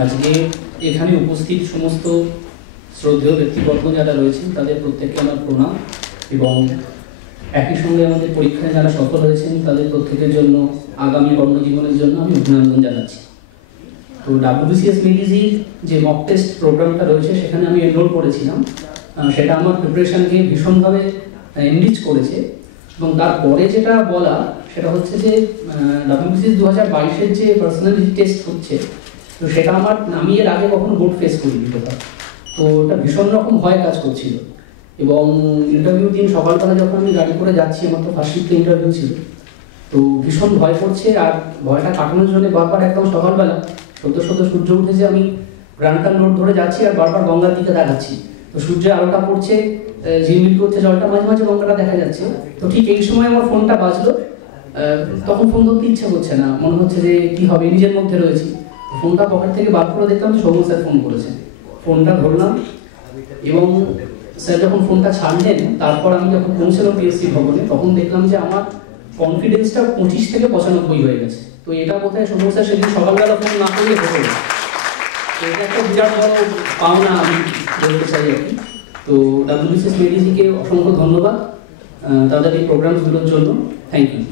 আজকে এখানে উপস্থিত সমস্ত শ্রদ্ধেয় ব্যক্তিবর্গ যারা রয়েছেন তাদের প্রত্যেককে আমার প্রণাম, এবং একই সঙ্গে আমাদের পরীক্ষায় যারা সফল হয়েছেন তাদের প্রত্যেকের জন্য আগামী কর্মজীবনের জন্য আমি অভিনন্দন জানাচ্ছি। তো WBCS মেডিসির যে মক টেস্ট প্রোগ্রামটা রয়েছে সেখানে আমি এনরোল করেছিলাম, সেটা আমার প্রিপারেশনকে ভীষণভাবে এনরিচ করেছে। এবং তারপরে যেটা বলা সেটা হচ্ছে যে WBCS 2022-এর যে পার্সোনালিটি টেস্ট হচ্ছে, তো সেটা আমি এর আগে কখনো বোর্ড ফেস করিনি কোথাও। তো ওটা ভীষণ রকম ভয় কাজ করছিল, এবং ইন্টারভিউ দিন সকালবেলা যখন আমি গাড়ি করে যাচ্ছি, আমার তো ফার্স্ট শিফটে ইন্টারভিউ ছিল, তো ভীষণ ভয় করছে। আর ভয়টা কাটানোর জন্য বারবার একদম সকালবেলা সদ্য সূর্য উঠেছে, আমি গ্রান্টান রোড ধরে যাচ্ছি আর বারবার গঙ্গার দিকে দেখাচ্ছি। তো সূর্যের আলোটা পড়ছে, ঝিলমিল করছে জলটা, মাঝে মাঝে গঙ্গাটা দেখা যাচ্ছে। তো ঠিক এই সময় আমার ফোনটা বাজলো, তখন ফোন ধরতে ইচ্ছা করছে না, মনে হচ্ছে যে কি হবে, নিজের মধ্যে রয়েছি। ফোনটা পকেট থেকে বার করে দেখলাম যে সৌম্য স্যার ফোন করেছেন। ফোনটা ধরলাম, এবং স্যার যখন ফোনটা ছাড়লেন, তারপর আমি যখন পৌঁছলাম পিএসসি ভবনে, তখন দেখলাম যে আমার কনফিডেন্সটা 25 থেকে 95 হয়ে গেছে। তো এটা বোধহয় সৌম্য স্যার সেদিন সকালবেলা ফোন না করলে হতো না। তো এটা একটা বিরাট বড় পাওনা আমি বলতে চাই আর কি। তো WBCS মেডিসিকে অসংখ্য ধন্যবাদ তাদের এই প্রোগ্রামগুলোর জন্য। Thank you.